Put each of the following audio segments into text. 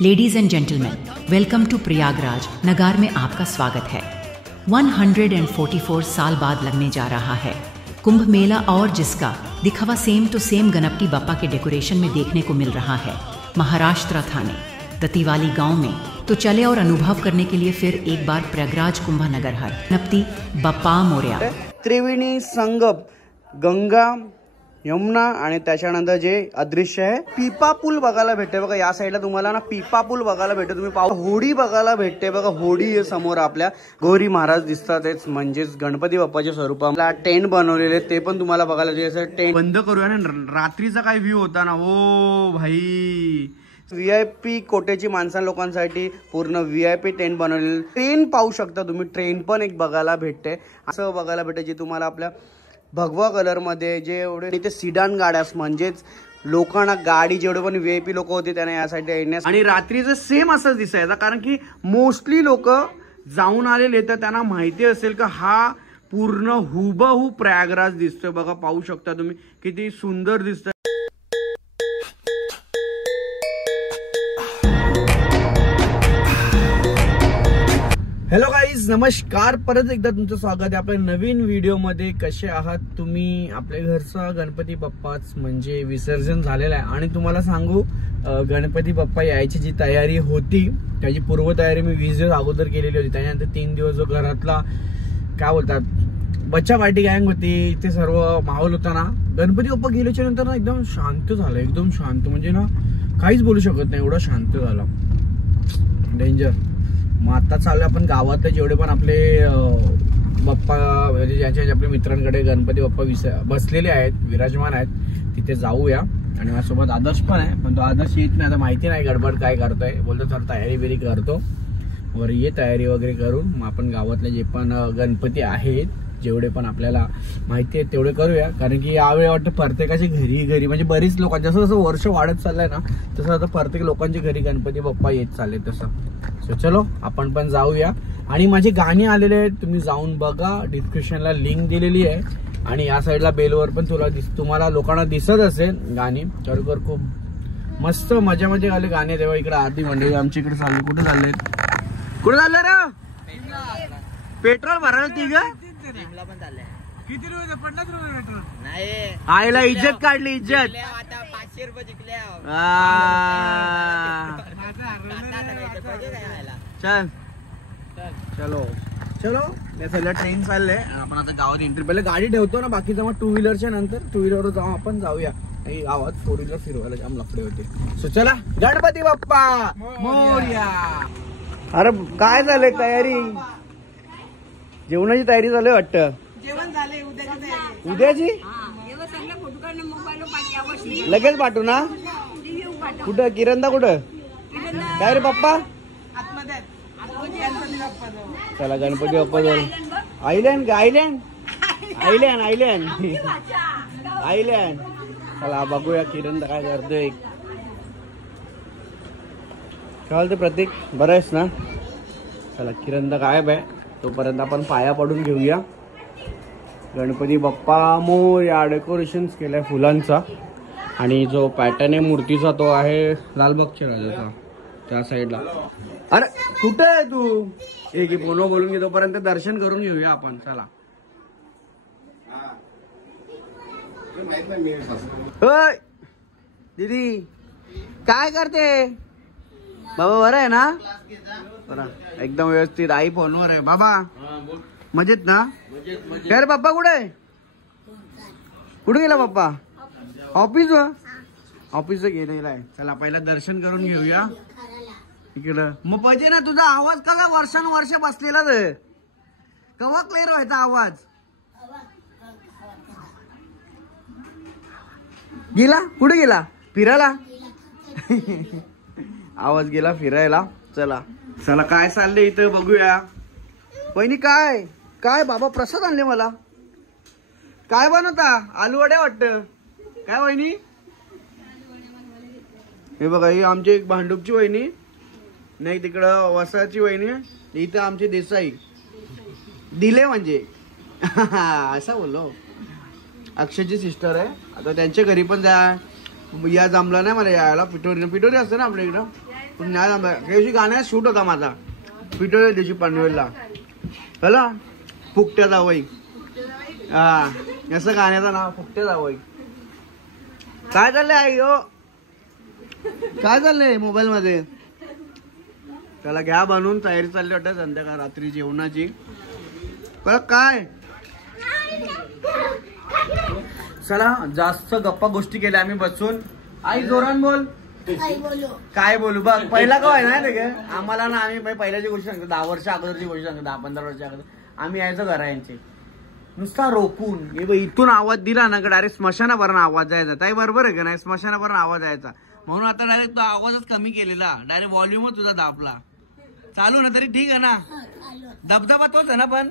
Ladies and gentleman, welcome to Prayagraj नगार में आपका स्वागत है। 144 साल बाद लगने जा रहा है कुंभ मेला, और जिसका दिखावा same to same Ganpati Bappa के डेकोरेशन में देखने को मिल रहा है महाराष्ट्र थाने दतीवाली गांव में। तो चले और अनुभव करने के लिए फिर एक बार प्रयागराज कुंभ नगर हर गणपति बप्पा मोरया। त्रिवेणी संगम, गंगा, यमुना आणि त्याच्यानंतर जे अदृश्य आहे पिपा पूल बघायला भेटते बघा। या साईडला तुम्हाला ना पिपा पूल बघायला भेटते, तुम्ही होडी बघायला भेटते बघा। होडी समोर आपल्या गौरी महाराज दिसतात, म्हणजेच गणपती बाप्पाच्या स्वरूपाला टेंट बनवलेले ते पण तुम्हाला बघायला जे टेंट बंद करूया ना। रात्रीचा काय व्ह्यू होता ना, ओ भाई VIP कोटेची माणसा लोकांसाठी पूर्ण VIP टेंट बनवलेले। ट्रेन पाहू शकता तुम्ही, ट्रेन पण एक बघायला भेटते, असं बघायला भेटते जे तुम्हाला आपल्या भगवा कलर मध्ये जे एवढे इथे सिडान गाड्या, म्हणजेच लोकांना गाडी जेवढे पण VIP लोक होते त्यांना यासाठी येण्यास। आणि रात्रीचं सेम असंच दिसायचं, कारण की मोस्टली लोक जाऊन आलेले तर त्यांना माहिती असेल की हा पूर्ण हुबहू प्रयागराज दिसतोय बघा। पाहू शकता तुम्ही किती सुंदर दिसतोय। हॅलो गाईज, नमस्कार, परत एकदा तुमचं स्वागत आहे आपल्या नवीन व्हिडिओ मध्ये। कसे आहात तुम्ही? आपल्या घरचा गणपती बाप्पाच म्हणजे विसर्जन झालेलं आहे आणि तुम्हाला सांगू गणपती बाप्पा यायची जी तयारी होती त्याची पूर्वतयारी मी 20 दिवस अगोदर केलेली होती। त्यानंतर 3 दिवस जो घरातला काय बोलतात बच्चा पार्टी गँग होती, इथे सर्व माहोल होता ना। गणपती बाप्पा गेल्याच्या नंतर ना एकदम शांत झालं, एकदम शांत, म्हणजे ना काहीच बोलू शकत नाही, एवढं शांत झालं, डेंजर। मग आता चालू आपण गावातले जेवढे पण आपले बाप्पा म्हणजे ज्यांच्या आपल्या मित्रांकडे गणपती बाप्पा बसलेले आहेत, विराजमान आहेत, तिथे जाऊया। आणि माझ्यासोबत आदर्श पण आहे, पण तो आदर्श येत नाही, आता माहिती नाही गडबड काय करतोय, बोलतो सर तयारी बिरी करतो वर ये, तयारी वगैरे करून मग आपण गावातले जे पण गणपती आहेत जेवढे पण आपल्याला माहिती आहे तेवढे करूया। कारण की यावेळी वाटतं प्रत्येकाच्या घरी म्हणजे बरीच लोक, जसं जसं वर्ष वाढत चाललंय ना तसं आता प्रत्येक लोकांच्या घरी गणपती बाप्पा येत चालले तसं। सो चलो आपण पण जाऊया। आणि माझे गाणी आलेले आहेत, तुम्ही जाऊन बघा, डिस्क्रिप्शनला लिंक दिलेली आहे आणि या साईडला बेलवर पण तुम्हाला लोकांना दिसत असेल गाणी। खरोखर खूप मस्त मजा आले गाणे। तेव्हा इकडे आरती मंडळी आमच्या इकडे चालली, कुठे चालले रे? पेट्रोल भरायला ती ग किती रुपये? 50 रुपये पेट्रोल नाही, आईला इज्जत काढली, इज्जत। आता 500 रुपये जिंकल्या। चल चलो चलो, या सगळ्या ट्रेन चालले। आपण आता गावात एंट्री, पहिले गाडी ठेवतो ना, बाकीचं मग 2 व्हीलरच्या नंतर 2 व्हीलरवर जाऊ आपण, जाऊया। गावात 4 व्हीलर फिरवायला जाम लफडे होते। सो चला, गणपती बाप्पा मोरया। अरे काय झालंय तयारी? जेवणाची तयारी चालू आहे वाटतं। जेवण झाले, उद्याची लगेच पाठवू ना? कुठं किरणदा, कुठं काय रे पप्पा? चला गणपती बाप्पा जाऊ। Island island island island island, चला बघूया किरणदा काय करतोय। काय ते प्रतीक, बरं आहेस ना? चला किरणदा गायब आहे, तोपर्यंत आपण पाया पडून घेऊया। गणपती बाप्पा मोरया डेकोरेशन केलंय फुलांचा, आणि जो पॅटर्न आहे मूर्तीचा तो आहे लालबागच्या राजाचा त्या साईडला। अरे कुठे आहे तू? एक फोनो बोलून घे, तोपर्यंत दर्शन करून घेऊया आपण। चला दीदी काय करते? बाबा बरं आहे ना? बरं एकदम व्यवस्थित, आई फोनवर आहे। बाबा मजेत ना? काय रे पप्पा कुठे आहे? कुठे गेला पप्पा? ऑफिस गेलेला आहे। चला पहिला दर्शन करून घेऊया इकडं। मग पाहिजे ना, तुझा आवाज कसा वर्षानुवर्ष बसलेला रे, कवा क्लिअर व्हायचा आवाज? गेला कुठे गेला? फिरायला आवाज गेला फिरायला। चला चला काय चाललंय इथं बघूया। वहिनी काय काय बाबा प्रसाद आणले मला, काय बनवता? आलू वड्या वाटतं काय वहिनी? हे बघा, ही आमची एक भांडूपची वहिनी, नाही तिकडं वसाची वहिनी, इथं आमची देसाई दिले म्हणजे असं बोललो। अक्षयची सिस्टर आहे, आता त्यांच्या घरी पण जा, या जमलं नाही मला यायला। पिठोरी असते ना आपल्या इकडं, दिवशी गाण्यात शूट होता माझा पिठोळ्या दिवशी पनवेलला हला फुकट्या जावई. हा असं गाण्याचं नाव फुकट्या जावई. काय चाललंय आई हो काय चाललंय मोबाईल मध्ये. त्याला घ्या बनवून तयारी चालली वाटत संध्याकाळ रात्री जेवणाची. काय चला जास्त गप्पा गोष्टी केल्या आम्ही बसून. आई जोरान बोल. काय बोलू बघ पहिला काय नाही रे आम्हाला ना आम्ही पहिल्याची गोष्ट सांगतो 10 वर्ष अगोदरची गोष्ट सांगतो 10-15 वर्ष अगोदर आम्ही यायचो घरांचे नुसता रोखून इथून आवाज दिला ना डायरेक्ट स्मशानापर्यंत आवाज जायचा. ताई बरोबर आहे का नाही स्मशानापर्यंत आवाज यायचा म्हणून आता डायरेक्ट तो आवाजच कमी केलेला डायरेक्ट व्हॉल्यूमच तुझा दाबला चालू ना तरी ठीक आहे ना. दबदबा तोच आहे ना पण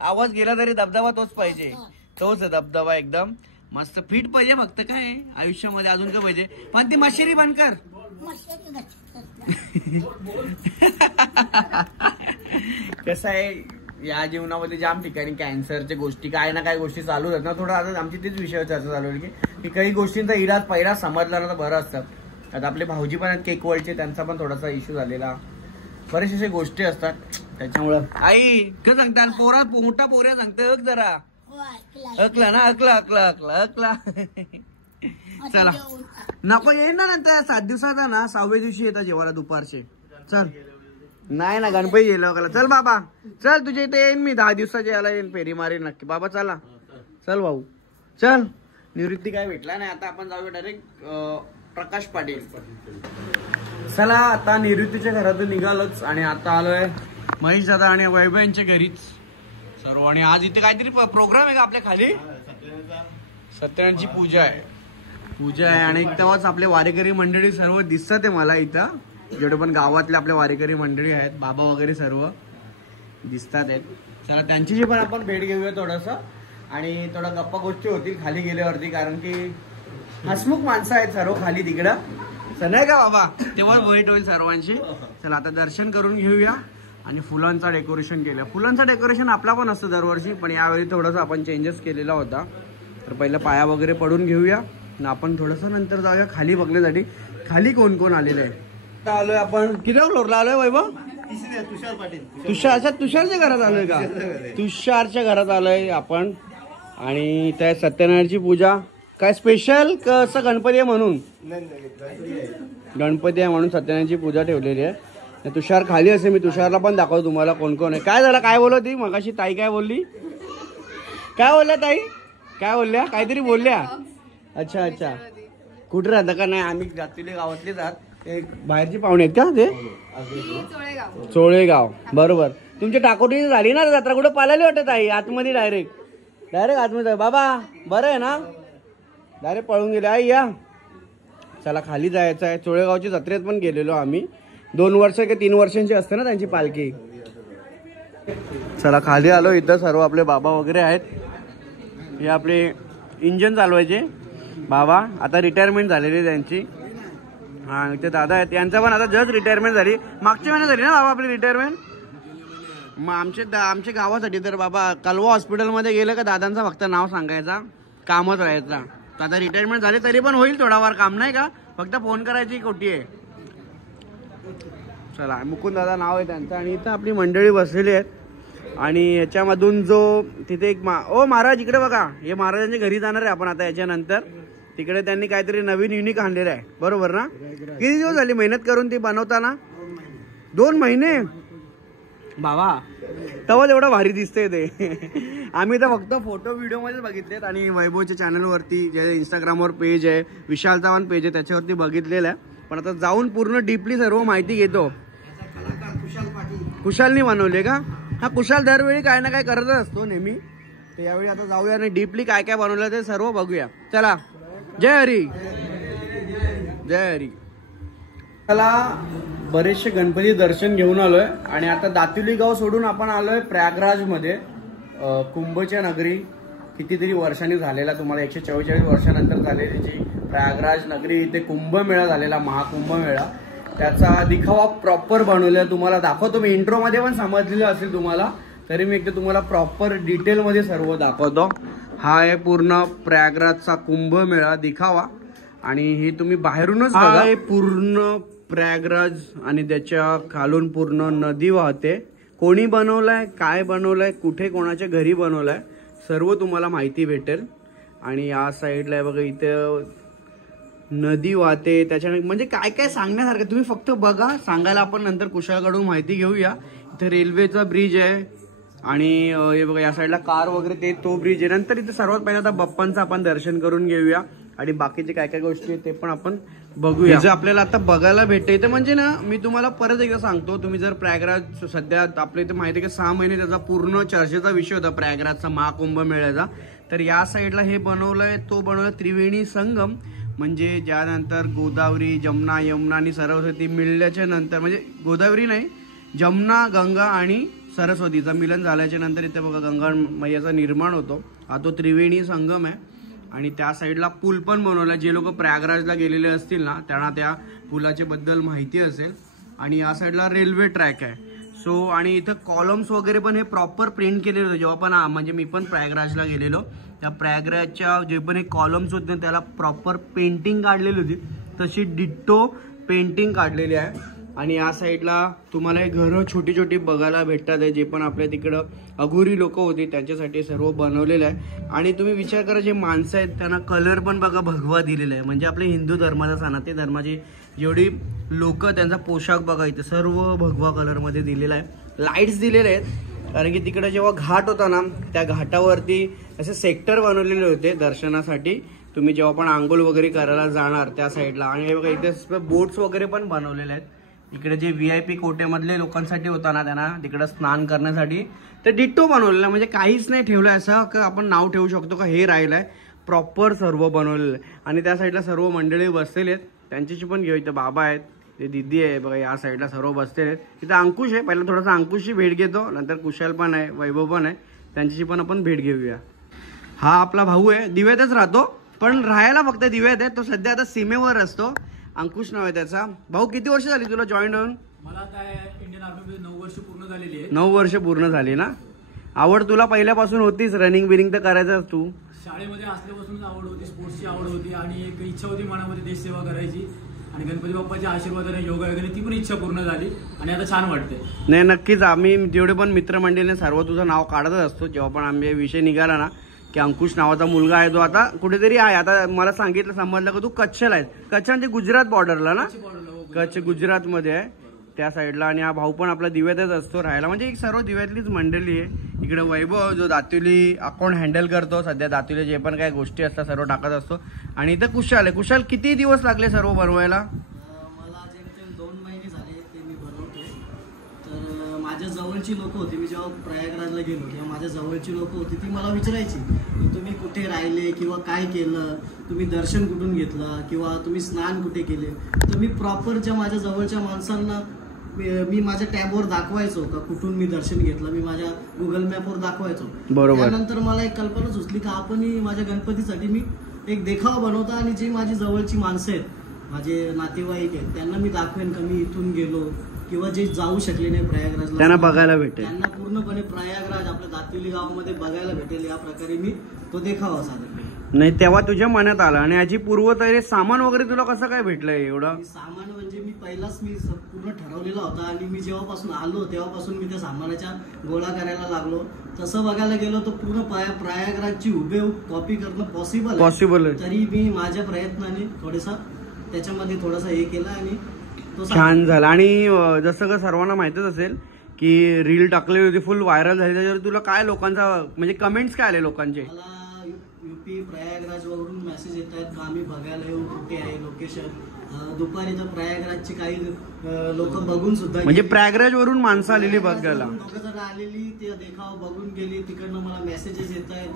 आवाज गेला तरी दबदबा तोच पाहिजे. तोच आहे दबदबा एकदम मस्त फिट पाहिजे फक्त काय आयुष्यामध्ये अजून काय पाहिजे पण ती मशिरी बंद कर. कसं आहे या जीवनामध्ये जाम ठिकाणी कॅन्सरच्या गोष्टी काय ना काय गोष्टी चालू आहेत ना. थोडं आता आमची तीच विषयावर चर्चा चालू आहे की काही गोष्टींचा इलाज पहिला समजला ना तर बरं असतात. आता आपले भाऊजी पण आहेत केक वर्ल्डचे त्यांचा पण थोडासा इश्यू झालेला. बरेचशा अशा गोष्टी असतात त्याच्यामुळं. आई काय सांगतात पोरा मोठा पोऱ्या सांगते जरा अकला ना अकला अकला अकला अकला. चला नको येईन ना नंतर 7 दिवसाचा ना 6व्या दिवशी येतात जेवायला दुपारचे. चल नाही ना गणपती गेलो का. चल बाबा चल तुझ्या इथे येईन मी 10 दिवसाच्या याला येईन फेरी मारेन नक्की. बाबा चला चल भाऊ चल. निवृत्ती काय भेटला नाही आता आपण जाऊया डायरेक्ट प्रकाश पाटील. चला आता निवृत्तीच्या घरातून निघालोच आणि आता आलोय महेश दादा आणि वैभव यांच्या घरीच सर्व. आणि आज इथे काहीतरी प्रोग्राम आहे का आपल्या खाली सत्यनारायणची पूजा आहे आणि तेव्हाच आपले वारेकरी मंडळी सर्व दिसतात आहे मला इथं. जेवढे पण गावातले आपले वारेकरी मंडळी आहेत बाबा वगैरे सर्व दिसतात आहेत. चला त्यांची पण आपण भेट घेऊया थोडस आणि थोडा गप्पा गोष्टी होतील खाली गेल्यावरती कारण की हसमुख माणसं आहेत सर्व खाली तिकडं नाही का बाबा तेव्हा भेट होईल सर्वांची. चला आता दर्शन करून घेऊया आणि फुलांचा डेकोरेशन केलं. फुलांचा डेकोरेशन आपला पण असतं दरवर्षी पण यावेळी थोडंसं आपण चेंजेस केलेला होता. तर पहिलं पाया वगैरे पडून घेऊया आणि आपण थोडंसं नंतर जाऊया खाली बघण्यासाठी खाली कोण कोण आलेलं आहे. आलोय आपण किती फ्लोअरला आलोय वैभव. तुषार पाटील तुषारच्या घरात आलोय का. तुषारच्या घरात आलोय आपण आणि त्या सत्यनारायणची पूजा काय स्पेशल कसं गणपती आहे म्हणून गणपती आहे म्हणून सत्यनारायणची पूजा ठेवलेली आहे. तुषार खाली असे मी तुषारला पण दाखवतो तुम्हाला कोण कोण आहे. काय झालं काय बोलत ती मगाशी ताई काय बोलली काय बोलल्या ताई काय बोलल्या काहीतरी बोलल्या. अच्छा अच्छा कुठे राहता का नाही आम्ही रात्रीले गावातले जात एक बाहेरची पाहुणे आहेत का ते चोळेगाव बरोबर. तुमची टाकोटी झाली ना जत्रा कुठं पालाली वाटत आई आतमध्ये डायरेक्ट आतमध्ये बाबा बरं आहे ना डायरेक्ट पळून गेले आई या. चला खाली जायचं आहे. चोळेगावची जत्रेत पण गेलेलो आम्ही 2 वर्ष की 3 वर्षांची असते ना त्यांची पालखी. चला खाली आलो इथं सर्व आपले बाबा वगैरे आहेत. हे आपले इंजन चालवायचे बाबा आता रिटायरमेंट झालेली त्यांची. हा इथे दादा आहेत यांचा पण आता जस्ट रिटायरमेंट झाली मागच्या महिन्यात झाली ना बाबा आपली रिटायरमेंट. मग आमच्या गावासाठी तर बाबा कलवा हॉस्पिटलमध्ये गेलं का दादांचा फक्त नाव सांगायचा कामच राहायचा. आता रिटायरमेंट झाले तरी पण होईल थोडाफार काम नाही का फक्त फोन करायची कोटी आहे. चला मुकुंद दादा नाव आहे त्यांचं आणि इथं आपली मंडळी बसलेली आहेत आणि याच्यामधून जो तिथे एक महाराज इकडे बघा हे महाराजांच्या घरी जाणार आहे आपण आता याच्यानंतर. तिकडे त्यांनी काहीतरी नवीन युनिक आणलेलं आहे बरोबर ना. किती दिवस झाली मेहनत करून ती बनवताना 2 महिने बाबा तेव्हा एवढं भारी दिसतंय ते. आम्ही तर फक्त फोटो व्हिडिओ मध्ये बघितलेत आणि वैभवच्या चॅनलवरती जे इंस्टाग्रामवर पेज आहे विशालचा पण पेज आहे त्याच्यावरती बघितलेलं आहे. पण आता जाऊन पूर्ण डीपली सर्व माहिती घेतो. कुशालनी बनवले का. हा कुशाल दरवेळी काय ना काय करत असतो नेहमी. तर यावेळी आता जाऊया आणि डीपली काय काय बनवलं ते सर्व बघूया. चला जय हरी जय हरी. चला बरेचसे गणपती दर्शन घेऊन आलोय आणि आता दातिवली गाव सोडून आपण आलोय प्रयागराज मध्ये कुंभच्या नगरी. कितीतरी वर्षांनी झालेला तुम्हाला 144 वर्षानंतर झालेली जी प्रयागराज नगरी इथे कुंभमेळा झालेला महाकुंभमेळा त्याचा दिखावा प्रॉपर बनवलेला तुम्हाला दाखवतो मी. इंट्रो मध्ये पण समजलेलं असेल तुम्हाला तरी मी एकदा तुम्हाला प्रॉपर डिटेल मध्ये सर्व दाखवतो. हा आहे पूर्ण प्रयागराजचा कुंभमेळा दिखावा आणि हे तुम्ही बाहेरूनच बघा. पूर्ण प्रयागराज आणि त्याच्या खालून पूर्ण नदी वाहते. कोणी बनवलाय, काय बनवलंय, कुठे कोणाच्या घरी बनवलाय सर्व तुम्हाला माहिती भेटेल. आणि या साईडला बघा इथे नदी वाहते. त्याच्याने म्हणजे काय काय सांगण्यासारखं तुम्ही फक्त बघा, सांगायला आपण नंतर कुशालकडून माहिती घेऊया. इथे रेल्वेचा ब्रिज आहे आणि हे बघा या साईडला कार वगैरे तो ब्रिज आहे. नंतर इथे सर्वात पहिला आता बाप्पांचं आपण दर्शन करून घेऊया आणि बाकीचे काय काय गोष्टी आहेत ते पण आपण बघूया. जे आपल्याला आता बघायला भेटते इथे म्हणजे ना, मी तुम्हाला परत एकदा सांगतो, तुम्ही जर प्रयागराज सध्या आपल्या इथे माहिती आहे की 6 महिने त्याचा पूर्ण चर्चेचा विषय होता प्रयागराजचा महाकुंभ मेळ्याचा. तर या साईडला हे बनवलंय, तो बनवलाय त्रिवेणी संगम. म्हणजे ज्यानंतर गोदावरी, जमुना, यमुना आणि सरस्वती मिळल्याच्या नंतर, म्हणजे गोदावरी नाही, जमुना, गंगा आणि सरस्वतीचं मिलन झाल्याच्या नंतर इथे बघा गंगा मैयाचा निर्माण होतो. हा तो त्रिवेणी संगम आहे. आणि त्या साईडला पूल पण बनवला. जे लोक प्रयागराजला गेलेले असतील ना त्यांना त्या पुलाच्या बद्दल माहिती असेल. आणि या साईडला रेल्वे ट्रॅक आहे. सो आणि इथं कॉलम्स वगैरे पण हे प्रॉपर प्रिंट केलेले होते. जेव्हा पण म्हणजे मी पण प्रयागराजला गेलेलो, त्या प्रयागराजच्या जे पण हे कॉलम्स होते त्याला प्रॉपर पेंटिंग काढलेली होती. तशी डिट्टो पेंटिंग काढलेली आहे. आणि या साईडला तुम्हाला हे घरं छोटी छोटी बघायला भेटतात आहे. जे पण आपल्या तिकडं अघोरी लोक होती त्यांच्यासाठी सर्व बनवलेलं आहे. आणि तुम्ही विचार करा, जे माणसं आहेत त्यांना कलर पण बघा भगवा दिलेला आहे. म्हणजे आपले हिंदू धर्माचा सनातन धर्माची जेवढी लोक त्यांचा पोशाख बघा इथे सर्व भगवा कलरमध्ये दिलेला आहे. लाईट्स दिलेले आहेत कारण की तिकडे जेव्हा घाट होता ना त्या घाटावरती असे सेक्टर बनवलेले होते दर्शनासाठी. तुम्ही जेव्हा पण आंघोळ वगैरे करायला जाणार त्या साईडला. आणि हे बघा इथे बोट्स वगैरे पण बनवलेले आहेत. इकडे जे VIP कोट्यामधले लोकांसाठी होता ना त्यांना तिकडे स्नान करण्यासाठी ते डिट्टो बनवलेलं. म्हणजे काहीच नाही ठेवलं असं का आपण नाव ठेवू शकतो का हे राहिलंय. प्रॉपर सर्व बनवलेलं आहे. आणि त्या साईडला सर्व मंडळी बसलेले आहेत. त्यांच्याशी पण घेऊ. इथं बाबा आहेत, ते दिदी आहे बघा, या साईडला सर्व बसलेले आहेत. तिथं अंकुश आहे. पहिला थोडासा अंकुशची भेट घेतो, नंतर कुशाल पण आहे, वैभव पण आहे, त्यांच्याशी पण आपण भेट घेऊया. हा आपला भाऊ आहे, दिव्यातच राहतो पण राहायला फक्त दिव्यात आहे. तो सध्या आता सीमेवर असतो. अंकुश नाव आहे त्याचा. भाऊ किती वर्ष झाली तुला जॉईन होऊन? मला काय इंडियन आर्मीमध्ये 9 वर्ष पूर्ण झालेली आहे. 9 वर्ष पूर्ण झाली ना. आवड तुला पहिल्यापासून होतीच, रनिंग बिनिंग तर करायचं तू? शाळेमध्ये असल्यापासूनच आवड होती, स्पोर्ट्सची आवड होती आणि एक इच्छा होती मनामध्ये देश सेवा करायची. आणि गणपती बाप्पाच्या आशीर्वादाने योगायोगाने ती पण इच्छा पूर्ण झाली आणि आता छान वाटते. नाही नक्कीच, आम्ही जेवढे पण मित्रमंडळीने सर्व तुझं नाव काढतच असतो जेव्हा पण आम्ही विषय निघाला ना की अंकुश नावाचा मुलगा आहे तो आता कुठेतरी आहे. आता मला सांगितलं समजलं की तू कच्छला आहेस. कच्छ म्हणजे गुजरात बॉर्डरला ना? कच्छ गुजरात मध्ये आहे त्या साईडला. आणि हा भाऊ पण आपला दिव्यातच असतो राहायला. म्हणजे एक सर्व दिव्यातलीच मंडळी आहे. इकडे वैभव जो दातुली अकाउंट हँडल करतो सध्या, दातुली जे पण काही गोष्टी असतात सर्व टाकत असतो. आणि इथं कुशाल आहे. कुशाल किती दिवस लागले सर्व बनवायला? मला जेमतेम 2 महिने झाले ते मी बनवतोय. तर माझ्या जवळची लोक होती, मी जेव्हा प्रयागराजला गेलो तेव्हा माझ्या जवळची लोक होती, ती मला विचारायची की तुम्ही कुठे राहिले किंवा काय केलं, तुम्ही दर्शन कुठून घेतलं किंवा तुम्ही स्नान कुठे केले. तर मी प्रॉपरच्या माझ्या जवळच्या माणसांना मी माझ्या टॅबवर दाखवायचो का कुठून मी दर्शन घेतलं. मी माझ्या गुगल मॅपवर दाखवायचो. बरोबर. त्यानंतर मला एक कल्पना सुचली का आपणही माझ्या गणपतीसाठी मी एक देखावा बनवता आणि जी माझी जवळची माणसं आहेत, माझे नातेवाईक आहेत, त्यांना मी दाखवेन का मी इथून गेलो किंवा जे जाऊ शकले नाही प्रयागराजला त्यांना बघायला भेटेल, त्यांना पूर्णपणे प्रयागराज आपल्या दातिवली गावामध्ये बघायला भेटेल. या प्रकारे मी तो देखावा सादर केला. नाही तेव्हा तुझ्या मनात आलं. आणि याची पूर्वतयारी सामान वगैरे तुला कसं काय भेटलंय एवढं? सामान म्हणजे मी पहिलाच मी पूर्ण ठरवलेला होता आणि मी जेव्हापासून आलो तेव्हापासून मी त्या सामानाच्या गोळा करायला लागलो. तसं बघायला गेलो तर पूर्ण प्रयागराजची हुबेहूब कॉपी करणं पॉसिबल आहे. तरी मी माझ्या प्रयत्नाने थोडासा त्याच्यामध्ये थोडासा हे केला आणि तो छान झाला. आणि जसं का सर्वांना माहितच असेल की रील टाकलेली होती, फुल व्हायरल झाली. त्याच्यावर तुला काय लोकांचा म्हणजे कमेंट्स काय आले लोकांचे? मला UP प्रयागराज वरून मेसेज येत आहेत का आम्ही बघायला येऊ, कुठे आहे लोकेशन. दुपारी तर प्रयागराजची काही लोक बघून सुद्धा, म्हणजे प्रयागराज वरून माणसं आलेली बघायला, जण आलेली ते देखावा बघून गेली. तिकडनं मला मेसेजेस येत आहेत.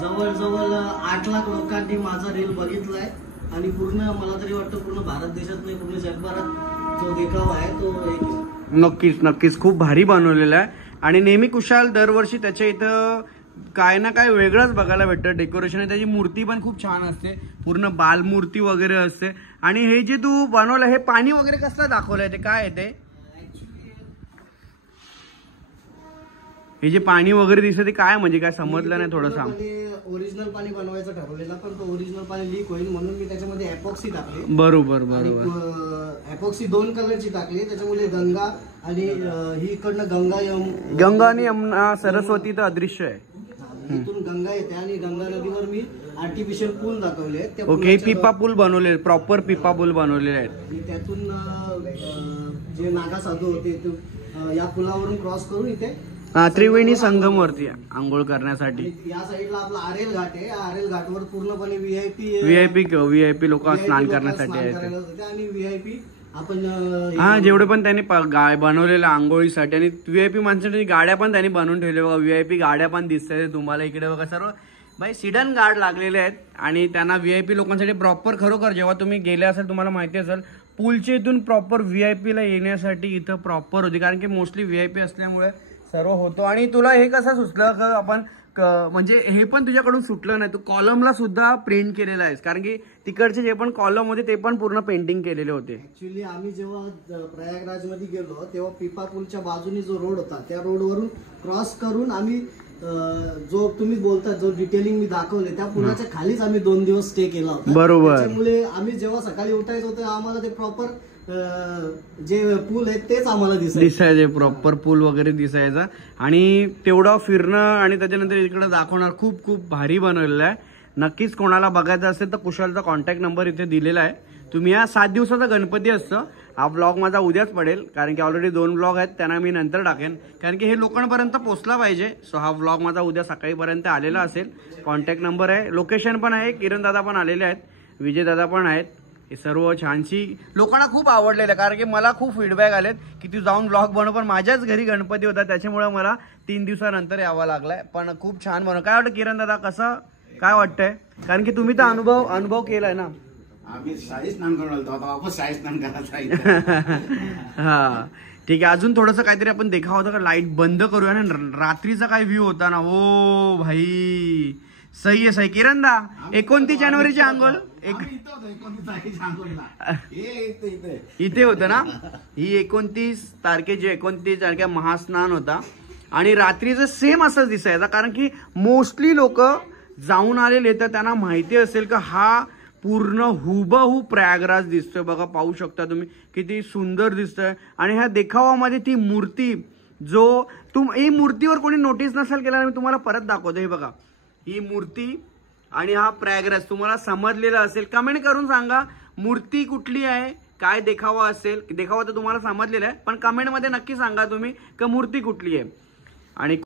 जवळजवळ 8 लाख लोकांनी माझा रील बघितलाय. आणि पूर्ण मला तरी वाटतं पूर्ण भारत देशात नाही पूर्ण जगभरात जो देखावा आहे तो नक्कीच खूप भारी बनवलेला आहे. आणि नेहमी कुशाल दरवर्षी त्याच्या इथं काय ना काय वेगळंच बघायला भेटतं. डेकोरेशन आहे, त्याची मूर्ती पण खूप छान असते, पूर्ण बालमूर्ती वगैरे असते. आणि हे जे तू बनवलं हे पाणी वगैरे कसलं दाखवलंय, ते काय आहे ते? हे जे पाणी वगैरे दिसतं ते काय म्हणजे काय समजलं नाही थोडं सांग. ओरिजिनल पाणी बनवायचं ठरवलेलं, पण तो ओरिजिनल पाणी लीक होईल म्हणून मी त्याच्यामध्ये एपॉक्सी टाकली. बरोबर. एपॉक्सी 2 कलरची टाकली, त्याच्यामुळे गंगा आणि ही इकडनं गंगा आणि यमुना सरस्वती तर अदृश्य आहे. इथून गंगा येते आणि गंगा नदीवर मी आर्टिफिशियल पूल दाखवले आहेत. ओके, पिपा पूल बनवले, प्रॉपर पिपा पूल बनवलेले आहेत. आणि त्यातून जे नागा साधू होते या पुलावरून क्रॉस करून इथे त्रिवेणी संगम वरती आंघोळ करण्यासाठी. या साईडला आपला आरेल घाट आहे. आरेल घाटवर पूर्णपणे व्हीआयपी लोक स्नान करण्यासाठी आहेत. आणि व्हीआयपी आपण जेवढे पण त्यांनी बनवलेलं आंघोळीसाठी आणि व्हीआयपी माणसांसाठी गाड्या पण त्यांनी बनवून ठेवल्या बघा. व्हीआयपी गाड्या पण दिसतात तुम्हाला इकडे बघा. सर्व बाई सिडन गार्ड लागलेले आहेत आणि त्यांना व्हीआयपी लोकांसाठी प्रॉपर खरोखर जेव्हा तुम्ही गेले असेल तुम्हाला माहिती असेल पूलच्या इथून प्रॉपर व्हीआयपीला येण्यासाठी इथं प्रॉपर होती, कारण की मोस्टली व्हीआयपी असल्यामुळे सर्व होतो. आणि तुला हे कसं सुचलं का आपण म्हणजे हे पण तुझ्याकडून सुटलं नाही, तू कॉलमला सुद्धा प्रिंट केलेलं आहेस, कारण की तिकडचे जे पण कॉलम होते ते पण पूर्ण पेंटिंग केलेले होते. ऍक्च्युली आम्ही जेव्हा प्रयागराज मध्ये गेलो तेव्हा पिपा पूलच्या बाजूने जो रोड होता त्या रोडवरून क्रॉस करून आम्ही जो तुम्ही बोलता जो डिटेलिंग मी दाखवले त्या पुलाच्या खालीच आम्ही 2 दिवस स्टे केला होता. बरोबर. त्यामुळे आम्ही जेव्हा सकाळी उठायचं होतं आम्हाला ते प्रॉपर जे पूल आहेत तेच आम्हाला दिसायचे, प्रॉपर पूल वगैरे दिसायचा. आणि तेवढं फिरणं आणि त्याच्यानंतर इकडे दाखवणार खूप खूप भारी बनवलेलं आहे. नक्कीच कोणाला बघायचं असेल तर कुशालचा कॉन्टॅक्ट नंबर इथे दिलेला आहे. तुम्ही या 7 दिवसाचा गणपती असतं. हा ब्लॉग माझा उद्याच पडेल, कारण की ऑलरेडी 2 ब्लॉग आहेत त्यांना मी नंतर टाकेन, कारण की हे लोकांपर्यंत पोहोचला पाहिजे. सो हा ब्लॉग माझा उद्या सकाळीपर्यंत आलेला असेल. कॉन्टॅक्ट नंबर आहे, लोकेशन पण आहे, किरण दादा पण आलेले आहेत, विजय दादा पण आहेत. हे सर्व छानशी लोकांना खूप आवडलेलं आहे, कारण की मला खूप फीडबॅक आलेत की तू जाऊन ब्लॉग बनव, पण माझ्याच घरी गणपती होता त्याच्यामुळे मला 3 दिवसानंतर यावं लागलाय. पण खूप छान बनव. काय वाटतं किरण दादा, कसं काय वाटतंय? कारण की तुम्ही तर अनुभव केलाय ना. आम्ही शाही स्नान करून आलो आता वापस शाही स्नान करायचं. हा ठीक आहे. अजून थोडंसं काहीतरी आपण देखावं होतं का, लाईट बंद करूया ना. रात्रीचा काय व्ह्यू होता ना, ओ भाई सही आहे सही. किरण दा 29 जानेवारीची आंघोळ इथे होतं ना. ही 29 तारखेची 29 तारखे महास्नान होता आणि रात्रीचं सेम असंच दिसायचं, कारण की मोस्टली लोक जाऊन आलेले तर त्यांना माहिती असेल का हा पूर्ण हुबहू प्रयागराज दिसतोय. बघा पाहू शकता तुम्ही किती सुंदर दिसतोय. आणि ह्या देखावामध्ये ती मूर्ती ही मूर्तीवर कोणी नोटीस नसेल केला, मी तुम्हाला परत दाखवतो. हे बघा ही मूर्ती आणि हा प्रयागराज तुम्हाला समजलेला असेल. कमेंट करून सांगा मूर्ती कुठली आहे, काय देखावा असेल. देखावा तर तुम्हाला समजलेला आहे, पण कमेंटमध्ये नक्की सांगा तुम्ही का मूर्ती कुठली आहे. आणि